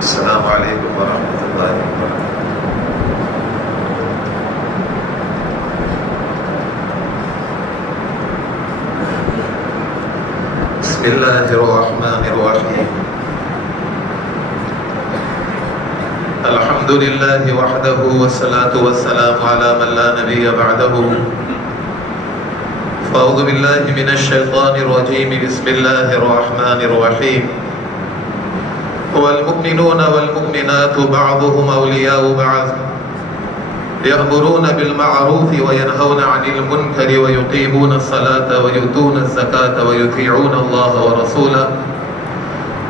السلام علیکم ورحمۃ اللہ وبرکاتہ۔ بسم اللہ الرحمن الرحیم۔ الحمد للہ وحدہ والصلاة والسلام علی من لا نبی بعدہ۔ فاعوذ باللہ من الشیطان الرجیم، بسم اللہ الرحمن الرحیم۔ والمؤمنون والمؤمنات بعضهم أولياء بعض يأمرون بالمعروف وينهون عن المنكر ويقيمون الصلاة ويؤتون الزكاة ويطيعون الله ورسوله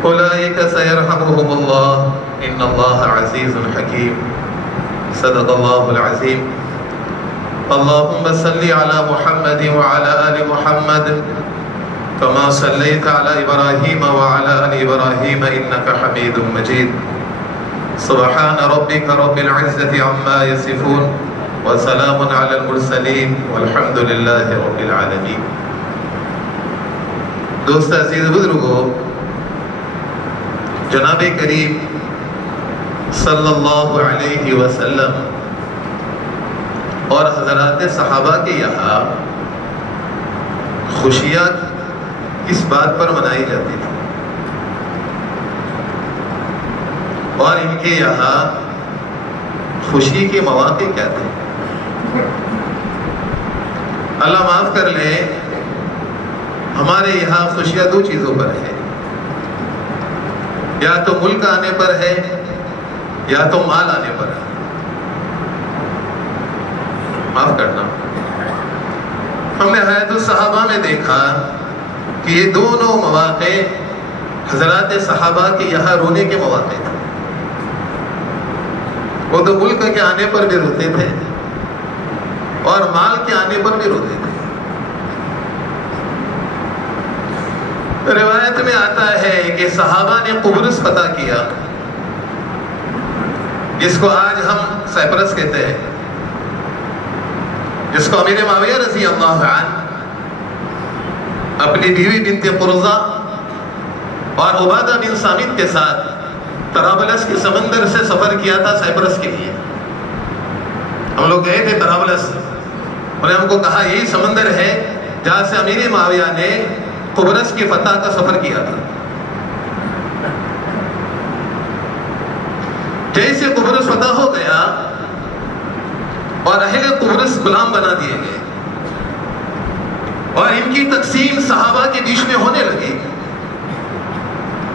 أولئك سيرحمهم الله إن الله عزيز حكيم صدق الله العظيم۔ اللهم صل على محمد وعلى آل محمد كما صليت على إبراهيم وعلى آل إبراهيم إنك حميد مجيد۔ سبحان ربك رب العزة عما يصفون وسلام على المرسلين والحمد لله رب العالمين۔ دوست عزیز بزرگو، جناب کریم صلی اللہ علیہ وسلم اور حضرات صحابہ کے یہاں خوشیاں اس بات پر منائی جاتی تھی، اور ان کے یہاں خوشی کے مواقع کیا تھے؟ اللہ معاف کر لے، ہمارے یہاں خوشیاں دو چیزوں پر ہے، یا تو ملک آنے پر ہے یا تو مال آنے پر ہے۔ معاف کرنا، ہم نے حیات الصحابہ میں دیکھا کہ یہ دونوں مواقع حضرات صحابہ کے یہاں رونے کے مواقع تھے۔ وہ تو ملک کے آنے پر بھی روتے تھے اور مال کے آنے پر بھی روتے تھے۔ روایت میں آتا ہے کہ صحابہ نے قبرص فتح کیا، جس کو آج ہم سائپرس کہتے ہیں، جس کو امیر معاویہ رضی اللہ عنہ اپنی بیوی بنت قرظہ اور عبادہ بن صامت کے ساتھ طرابلس کے سمندر سے سفر کیا تھا سائپرس کے لیے۔ ہم لوگ گئے تھے طرابلس، انہوں نے ہم کو کہا یہی سمندر ہے جہاں سے امیر معاویہ نے قبرص کی فتح کا سفر کیا تھا۔ جیسے قبرص فتح ہو گیا اور اہل قبرص غلام بنا دیے گئے اور ان کی تقسیم صحابہ کے بیچ میں ہونے لگی،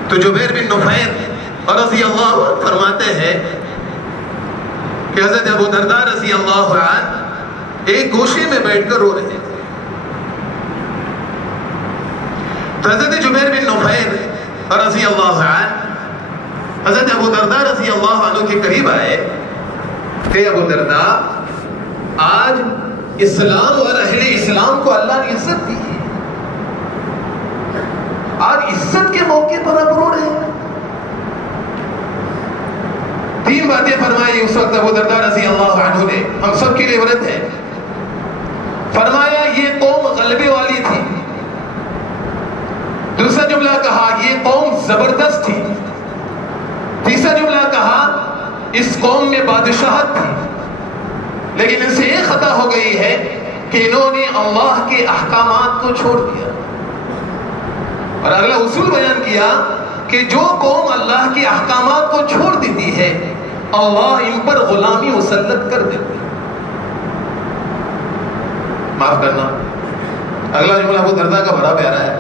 تو جبیر بن نفیر رضی اللہ عنہ فرماتے ہیں کہ حضرت ابو درداء رضی اللہ عنہ ایک گوشے میں بیٹھ کر رو رہے تھے۔ تو حضرت جبیر بن نفیر رضی اللہ عنہ حضرت ابو درداء رضی اللہ عنہ کے قریب آئے کہ ابو درداء، آج اسلام اور اہل اسلام کو اللہ نے عزت دی ہے، آج عزت کے موقع پر اب رو رہے ہیں۔ تین باتیں فرمائی اس وقت ابو درداء رضی اللہ عنہ نے، ہم سب کے لیے عبرت ہے۔ فرمایا یہ قوم غلبے والی تھی۔ دوسرا جملہ کہا یہ قوم زبردست تھی۔ تیسرا جملہ کہا اس قوم میں بادشاہت تھی، لیکن ان سے ایک خطا ہو گئی ہے کہ انہوں نے اللہ کے احکامات کو چھوڑ دیا۔ اور اگلا اصول بیان کیا کہ جو قوم اللہ کے احکامات کو چھوڑ دیتی ہے، اللہ ان پر غلامی مسلط کر دیتی ہے۔ معاف کرنا، اگلا جملہ ابو درداء کا بڑا پیارا ہے۔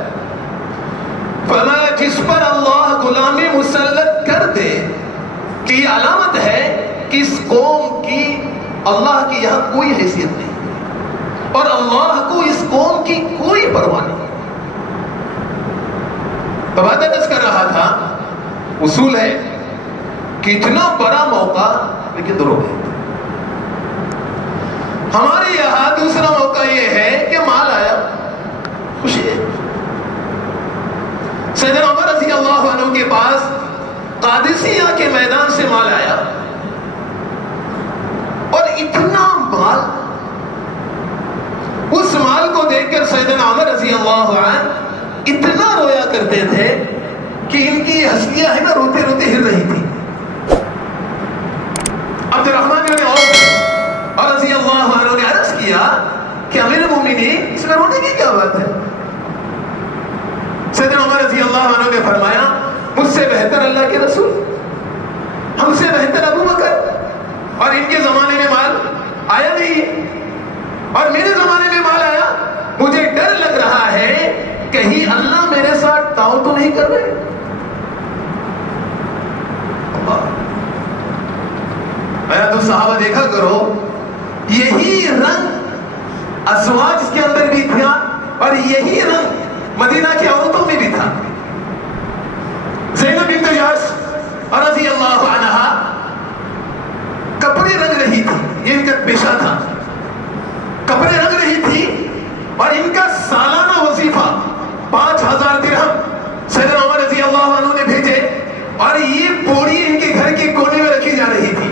فرمایا جس پر اللہ غلامی مسلط کر دے کہ یہ علامت ہے کہ اس قوم کی اللہ کی یہاں کوئی حیثیت نہیں اور اللہ کو اس قوم کی کوئی پرواہ نہیں۔ تو بات عرض کر رہا تھا، اصول ہے کہ اتنا بڑا موقع لیکن درو ہے۔ ہمارے یہاں دوسرا موقع یہ ہے کہ مال آیا، خوشی ہے۔ سیدنا عمر رضی اللہ عنہ کے پاس قادسیہ کے میدان سے مال آیا، اور اتنا مال، اس مال کو دیکھ کر سیدنا عمر رضی اللہ عنہ اتنا رویا کرتے تھے کہ ان کی ہستیاں ہے نا روتے روتے ہل رہی تھی۔ صحابہ دیکھا کرو یہی رنگ ازواج کے اندر بھی تھا اور یہی رنگ مدینہ کی عورتوں میں بھی تھا. زینب بنت جحش رضی اللہ عنہا کپڑے رنگ رہی تھی, یہ ان کا پیشہ تھا, کپڑے رنگ رہی تھی اور ان کا سالانہ وظیفہ 5000 درہم سیدنا عمر رضی اللہ عنہ نے بھیجے اور یہ پوری ان کے گھر کے کونے میں رکھی جا رہی تھی.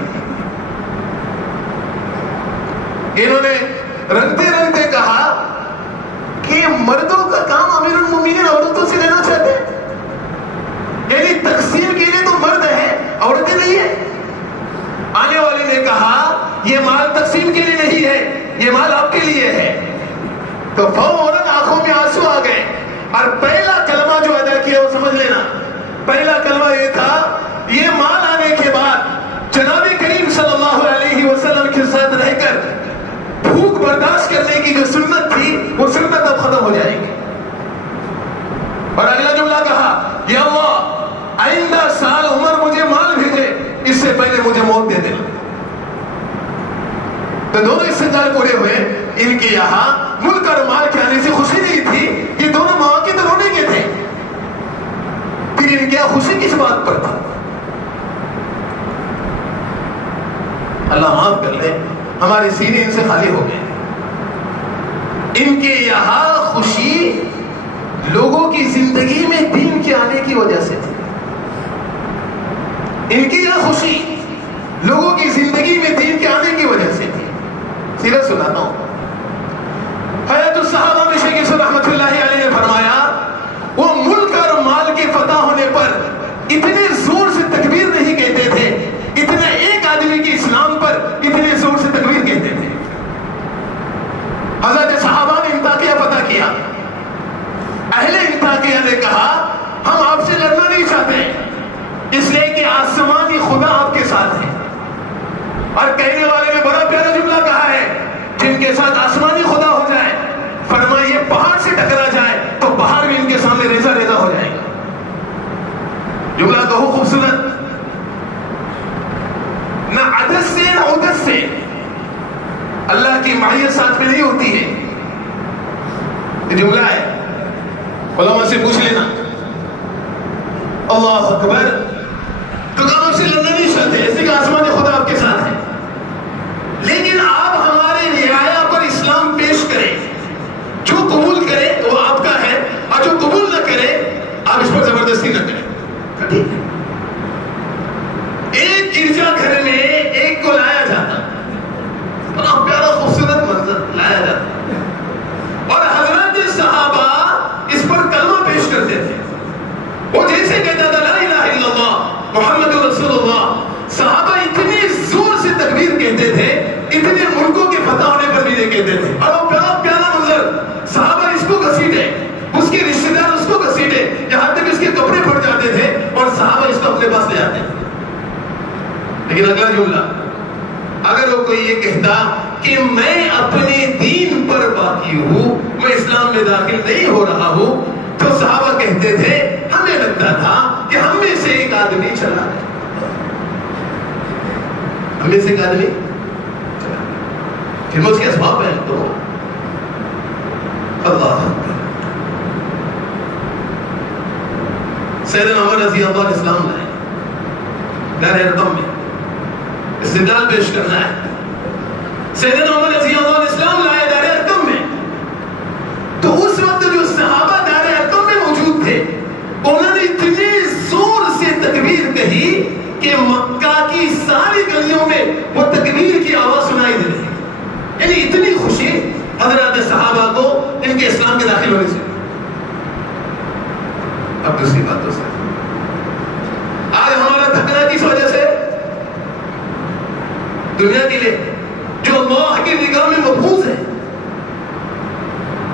انہوں نے رنگتے رنگتے کہا کہ مردوں کا کام امیر المومنین عورتوں سے لینا چاہتے ہیں, یعنی تقسیم کے لیے تو مرد ہے, عورتیں نہیں ہیں. آنے والے نے کہا یہ مال تقسیم کے لیے نہیں ہے, یہ مال آپ کے لیے ہے. تو فوراً آنکھوں میں آنسو آ گئے اور پہلا کلمہ جو ادا کیا وہ سمجھ لینا, پہلا کلمہ یہ تھا, یہ مال آنے کے بعد جناب کریم صلی اللہ علیہ وسلم کے ساتھ رہ کر بھوک برداشت کرنے کی جو سنت تھی وہ سنت اب ختم ہو جائے گی. اور اگلا جملہ کہا یا اللہ آئندہ سال عمر مجھے مال بھیجے, اس سے پہلے مجھے موت دے دینا. تو دونوں استدلال پورے ہوئے. ان کے یہاں ملک اور مال کے آنے سے خوشی نہیں تھی, یہ دونوں مواقع تو رونے کے تھے. پھر ان کے یہاں خوشی کس بات پر تھی؟ اللہ معاف کر لے, ہمارے سینے ان سے خالی ہو گئے. ان کے یہاں خوشی لوگوں کی زندگی میں دین کے آنے کی وجہ سے تھی. ان کی یہاں خوشی لوگوں کی زندگی میں دین کے آنے کی وجہ سے تھی. سیرت سناتا ہوں. حیات الصحابہ میں شیخ یوسف رحمۃ اللہ علیہ نے فرمایا وہ ملک اور مال کے فتح ہونے پر اتنے زور سے تکبیر نہیں کہتے تھے, اتنا ایک آدمی کے اسلام پر اتنے زور سے تکبیر کہتے تھے. حضرت صحابہ نے انطاکیہ فتح کیا. اہل انطاکیہ نے کہا ہم آپ سے لڑنا نہیں چاہتے, اس لیے کہ آسمانی خدا آپ کے ساتھ ہے. اور کہنے والے نے بڑا پیارا جملہ کہا ہے, جن کے ساتھ آسمانی خدا ہو جائے, فرمایا یہ پہاڑ سے ٹکرا جائے تو پہاڑ بھی ان کے سامنے ریزہ ریزہ ہو جائے گا. جملہ کہو خوبصورت, نہ عدد سے نہ عدد سے, اللہ کی معیت ساتھ میں نہیں ہوتی ہے. یہ جملہ ہے, علماء سے پوچھ لینا. اللہ اکبر. تو کہا آپ سے لڑنا نہیں چاہتے, ایسے کہ آسمان خدا آپ کے ساتھ ہے, لیکن آپ ہمارے رعایا پر اسلام پیش کریں, جو قبول کرے وہ آپ کا ہے اور جو قبول نہ کرے آپ اس پر زبردستی نہ کریں. ٹھیک ہے. ایک گرجا گھر میں ایک کو لایا جاتا, بڑا پیارا خوبصورت منظر لایا جاتا, اور حضرت صحابہ اس پر کلمہ پیش کرتے تھے. وہ جیسے کہتا تھا لا الہ الا اللہ محمد رسول اللہ, صحابہ اتنے زور سے تکبیر کہتے تھے, اتنے ملکوں کے فتح ہونے پر بھی نہیں کہتے تھے. اور وہ پیارا پیارا منظر, صحابہ اس کو گھسیٹے, اس کے رشتہ دار اس کو گھسیٹے, یہاں تک اس کے کپڑے پھٹ جاتے تھے اور صحابہ اس کو اپنے پاس لے آتے تھے. لیکن اگلا جملہ, اگر وہ کوئی یہ کہتا کہ میں اپنے دین پر باقی ہوں, میں اسلام میں داخل نہیں ہو رہا ہوں, تو صحابہ کہتے تھے ہمیں لگتا تھا کہ ہم میں سے ایک آدمی چلا ہے, ہم میں سے ایک آدمی چلا. پھر میں اس کے اسباب ہے تو اللہ سیدنا عمر رضی اللہ عنہ اسلام لائے, دار ارقم میں استدلال پیش کرنا ہے. سیدنا عمر رضی اللہ عنہ اسلام لائے دار ارقم میں, تو اس وقت جو صحابہ دار ارقم میں موجود تھے انہوں نے اتنے زور سے تکبیر کہی کہ مکہ کی ساری گلیوں میں وہ تکبیر کی آواز سنائی دے رہی. یعنی اتنی خوشی حضرات صحابہ کو ان کے اسلام کے داخل ہونے سے. اب دوسری بات دوست, آج ہمارا تھکنا کس وجہ سے, دنیا کے لیے جو اللہ کی نگاہ میں محفوظ ہے,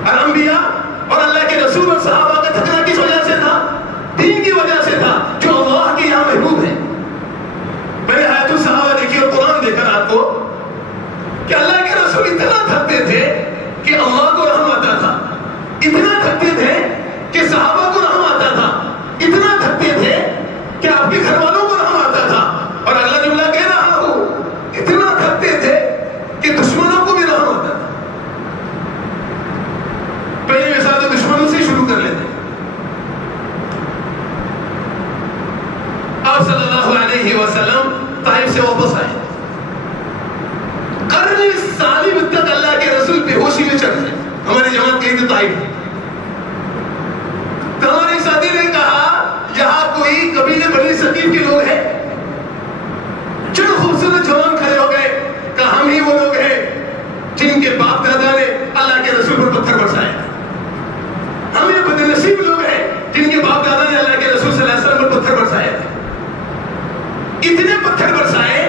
اور انبیاء اور اللہ کے رسول اور صحابہ کا تھکنا کس وجہ سے تھا, دین کی وجہ سے تھا جو اللہ کے یہاں محبوب ہے. میں نے حیات الصحابہ دیکھی اور قرآن دیکھا رات کو کہ اللہ کے رسول اتنا تھکتے تھے کہ اللہ کو رحم آتا تھا, اتنا تھکتے تھے کہ صحابہ کو رحم آتا تھا, اتنا تھکتے تھے کہ آپ کے گھر والوں کو رحم آتا تھا. اور اگلا جملہ کہہ رہا ہوں, اتنا وسلم طائف سے واپس آئے. قرن ثالث تک اللہ کے رسول بے ہوشی میں چل رہے. ہماری جماعت گئی تھی طائف. تو ہمارے ساتھی نے کہا یہاں کوئی قبیلے بنی ثقیف کے لوگ ہیں. چند خوبصورت جوان کھڑے ہو گئے. کہا ہم ہی وہ لوگ ہیں جن کے باپ دادا نے اللہ کے رسول پر پتھر برسائے. ہم یہ بدنصیب لوگ ہیں جن کے باپ دادا نے اللہ کے رسول صلی اللہ علیہ وسلم پر پتھر برسائے. اتنے پتھر برسائے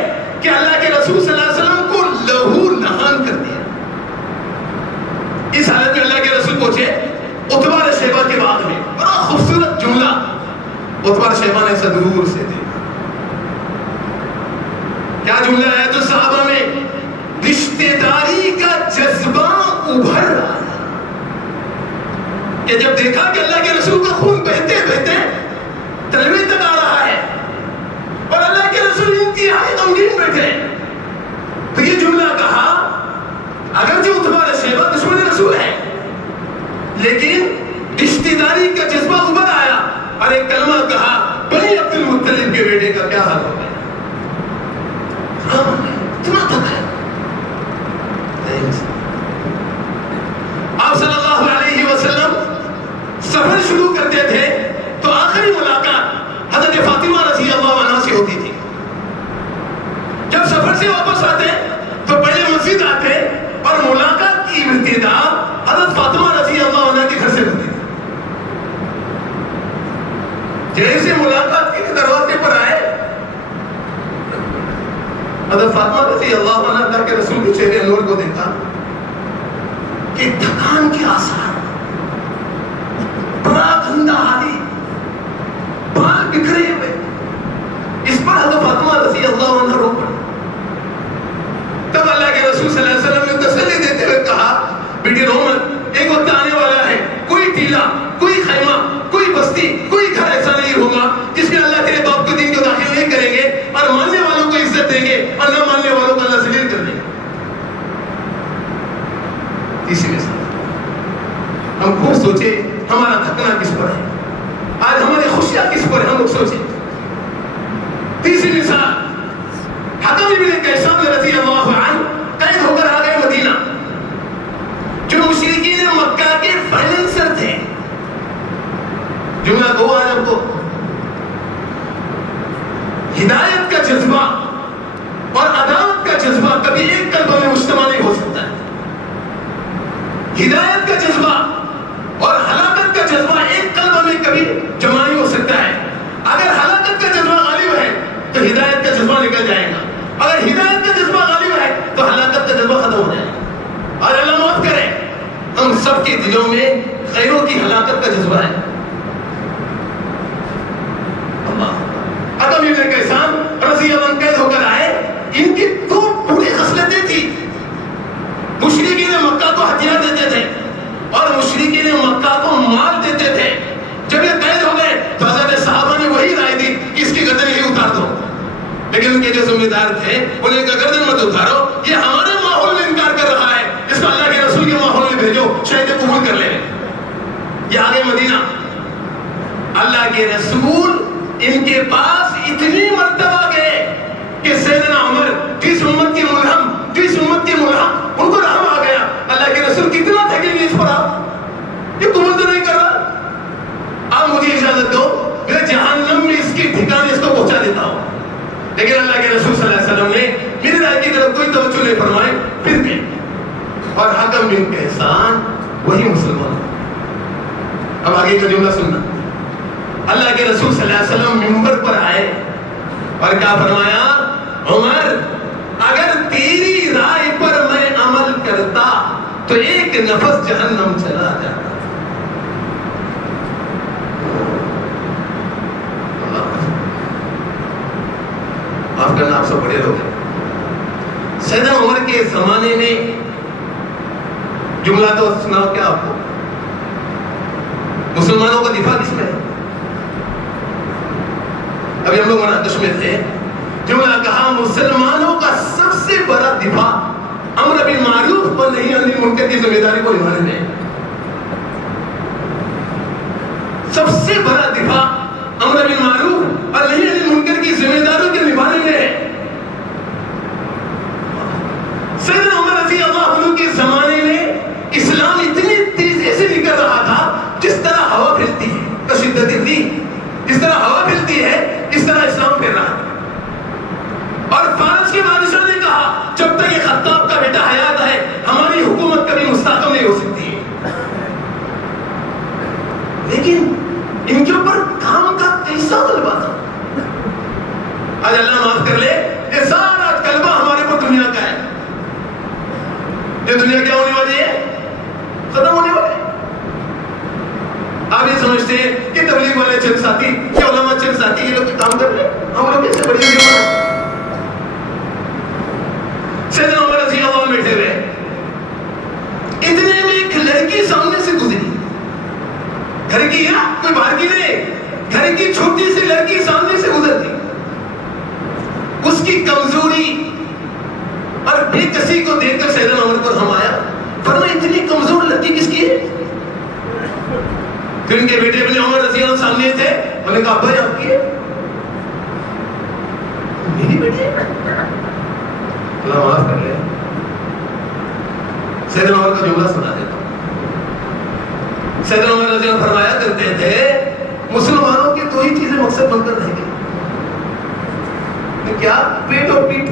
کہ اللہ کے رسول صلی اللہ علیہ وسلم کو لہو لہان کر دیا. اس حالت میں اللہ کے رسول پہنچے عتبہ شیبہ کے باغ میں. بڑا خوبصورت جملہ عتبہ شیبہ نے دور سے دیکھا. کیا جملہ ہے؟ تو صحابہ میں رشتہ داری کا جذبہ ابھر رہا ہے کہ جب دیکھا کہ اللہ کے رسول کا خون بہتے بہتے تلوے تک آ رہا ہے اور اللہ کے رسول انتہائی غمگین بیٹھے ہیں، تو یہ جملہ کہا اگرچہ عتبہ شیبہ دشمن رسول ہے لیکن رشتہ داری کا جذبہ ابھر آیا اور ایک کلمہ کہا بنی عبد المطلب کے بیٹے کا کیا حال ہو گیا. اتنا تک ہے. آپ صلی اللہ علیہ وسلم سفر شروع کرتے تھے تو آخری ملاقات حضرت فاطمہ رضی اللہ عنہا سے ہوتی تھی. جب سفر سے واپس آتے تو پہلے مسجد آتے اور ملاقات کی ابتدا حضرت فاطمہ رضی اللہ عنہا کے گھر سے ہوتی تھی. جیسے ملاقات کے دروازے پر آئے حضرت فاطمہ رضی اللہ عنہا اللہ کے رسول کے چہرے انور کو دیکھا کہ تھکان کے آثار، بڑا گندا حالی، بال بکھرے ہوئے. اس پر حضرت فاطمہ رضی اللہ عنہا رو پڑی. تب اللہ کے رسول صلی اللہ علیہ وسلم نے تسلی دیتے ہوئے کہا بیٹی رو مت، ایک وقت آنے والا ہے کوئی ٹیلا، کوئی خیمہ، کوئی بستی، کوئی گھر ایسا نہیں ہوگا جس میں اللہ تیرے باپ کے دین کو داخل نہیں کریں گے اور ماننے والوں کو عزت دیں گے اور نہ ماننے والوں کو اللہ ذلیل کر دیں گے. اسی مثال ہم خوب سوچے ہمارا تھکنا کس پر ہے، آج ہماری خوشیاں کس پر ہے، ہم لوگ سوچیں. تیسری مثال حکم ابن قیسان رضی اللہ عنہ قید ہو کر آ گئے مدینہ، جو مشرکین مکہ کے فائنینسر تھے. جملہ دو آج آپ کو ہدایت کا جذبہ اور عدالت کا جذبہ کبھی ایک قلب میں مجتمع نہیں ہو سکتا ہے. ہدایت کا جذبہ اور ہلاکت کا جذبہ ایک قلب میں کبھی جمع نہیں ہو سکتا ہے. اگر ہلاکت کا جذبہ غالب ہے تو ہدایت کا جذبہ نکل جائے گا، اگر ہدایت کا جذبہ غالب ہے تو ہلاکت کا جذبہ ختم ہو جائے گا. اور اللہ معاف کرے ہم سب کے دلوں میں غیروں کی ہلاکت کا جذبہ ہے. حکم ابن قیسان رضی اللہ عنہ قید ہو کر آئے. ان کی دو بری خصلتیں تھی. مشرکین مکہ کو ہتھیار دیتے تھے اور مشرکین مکہ کو مال دیتے تھے. جب یہ قید ہو گئے تو حضرت صحابہ نے وہی رائے دی کہ اس کی گردن ہی اتار دو. لیکن ان کے جو ذمہ دار تھے انہیں کہا گردن مت اتارو، یہ ہمارے ماحول میں انکار کر رہا ہے، اس کو اللہ کے رسول کے ماحول میں بھیجو شاید قبول کر لیں. یہ آگے مدینہ. اللہ کے رسول ان کے پاس اتنی مرتبہ گئے کہ سیدنا عمر جس امت کے ملحق ان کو رحم آ گیا. اللہ کے رسول کتنا تھکیں گے اس پر، آپ یہ قبول تو نہیں کر رہا، آپ مجھے اجازت دو میں جہنم میں اس کے ٹھکانے اس کو پہنچا دیتا ہوں. لیکن اللہ کے رسول صلی اللہ علیہ وسلم نے میری رائے کی طرف کوئی توجہ نہیں فرمائے، پھر گئے. اور حکم بن قیسان وہی مسلمان. اب آگے کا جملہ سننا. اللہ کے رسول صلی اللہ علیہ وسلم منبر پر آئے اور کیا فرمایا، عمر اگر تیری رائے پر میں عمل کرتا تو ایک نفس جہنم چلا جاتا. معاف کرنا آپ سب بڑے لوگ ہیں. سیدنا عمر کے زمانے میں جملہ تو سناؤ کیا آپ کو، مسلمانوں کا دفاع کس میں ہے؟ ابھی ہم لوگ مناقش میں تھے، جملہ کہا مسلمانوں کا سب سے بڑا دفاع امر بالمعروف اور نہی عن المنکر کی ذمہ داری کو نبھانے میں. سب سے بڑا دفاع امر بالمعروف اور نہی عن المنکر کی ذمہ داری کے نبھانے میں آج اللہ معاف کر لے، یہ سارا کلبہ ہمارے پر دنیا کا ہے. یہ دنیا کیا ہونے والی ہے؟ ختم ہونے والی ہے. آپ یہ سمجھتے ہیں کہ تبلیغ والے چند ساتھی، کہ علماء چند ساتھی یہ لوگ کام کر رہے ہیں، ہم لوگ کیسے بڑی دیوان. سیدنا عمر رضی اللہ عنہ بیٹھے ہوئے، اتنے میں ایک لڑکی سامنے سے گزری. گھر کی ہے، کوئی باہر کی نہیں، گھر کی چھوٹی سی لڑکی سامنے سے گزرتی. اس کی کمزوری اور بے کسی کو دیکھ کر سیدنا عمر کو ہم آیا، فرمایا اتنی کمزور لڑکی کس کی ہے؟ پھر ان کے بیٹے ابن عمر رضی اللہ عنہ سامنے تھے، انہوں نے کہا ابا یہ آپ کی ہے؟ میری بیٹی ہے؟ اللہ معاف کر لے. سیدنا عمر کا جملہ سنا دیتا ہوں. سیدنا عمر رضی اللہ عنہ فرمایا کرتے تھے مسلمانوں کی دو ہی چیزیں مقصد بن کر رہ گئی. کیا؟ پیٹ اور پیٹ.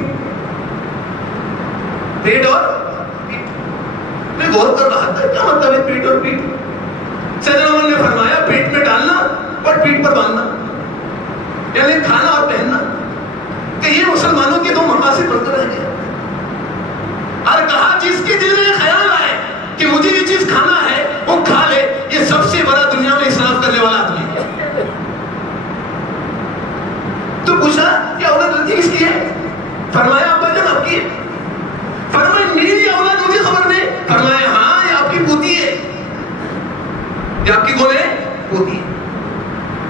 پیٹ اور پیٹ. میں غور کر رہا تھا کیا مطلب ہے پیٹ اور پیٹ. سیدنا عمر نے فرمایا پیٹ میں ڈالنا اور پیٹ پر باندھنا، یعنی کھانا اور پہننا، کہ یہ مسلمانوں کے دو مقاصد بن کر رہ گئے. اور کہا جس کے دل میں خیال آئے کہ مجھے یہ چیز کھانا ہے وہ کھا لے، یہ سب سے بڑا دنیا میں اسراف کرنے والا آدمی ہے. تو پوچھا کہ اولاد لڑکی کس کی ہے؟ فرمایا ابا جان آپ کی ہے. فرمایا میری اولاد مجھے خبر نہیں. فرمایا ہاں یہ آپ کی پوتی ہے. یہ آپ کی کون ہے؟ پوتی ہے.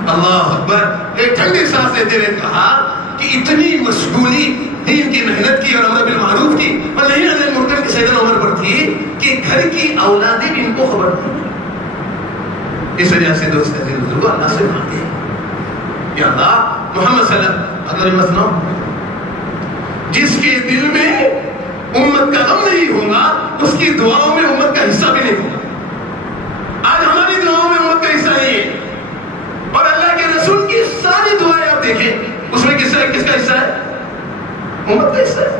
اللہ اکبر. ایک ٹھنڈی سانس لیتے ہوئے کہا کہ اتنی مشغولی دین کی محنت کی اور امر بالمعروف کی اور نہیں نظر منکر کی سیدنا عمر پر تھی کہ گھر کی اولادیں بھی ان کو خبر تھی. اس وجہ سے دوست عزیز بزرگو اللہ سے مانگے یا اللہ محمد صلی اللہ علیہ وسلم جس کے دل میں امت کا غم نہیں ہوگا اس کی دعاؤں میں امت کا حصہ بھی نہیں ہوگا. آج ہماری دعاؤں میں امت کا حصہ نہیں ہے. اور اللہ کے رسول کی ساری دعائیں آپ دیکھیں اس میں کس کا حصہ ہے؟ امت کا حصہ ہے.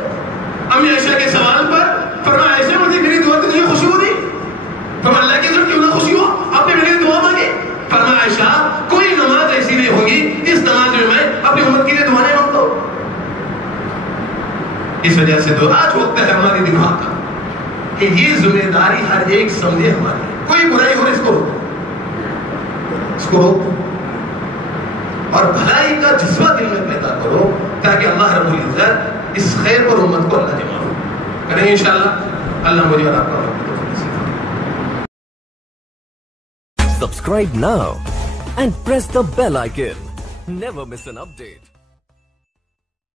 امی عائشہ کے سوال پر فرمایا عائشہ مجھے میری دعا تو نہیں خوشی ہو رہی. فرمایا اللہ کے رسول کیوں نہ خوشی ہو، آپ نے میری دعا مانگی. فرمایا عائشہ کوئی نماز ایسی نہیں ہوگی جس نماز میں میں اپنی امت کے لیے دعا نہیں مانگتا ہوں. اس وجہ سے تو آج وقت ہے ہماری دماغ کا کہ یہ ذمہ داری ہر ایک سمجھے ہماری. کوئی برائی ہو اس کو روکو اور بھلائی کا جذبہ دل میں پیدا کرو تاکہ اللہ رب العزت اس خیر پر امت کو اللہ جمع کریں انشاءاللہ. اللہ مجھے اور آپ کا Subscribe now and press the bell icon. Never miss an update.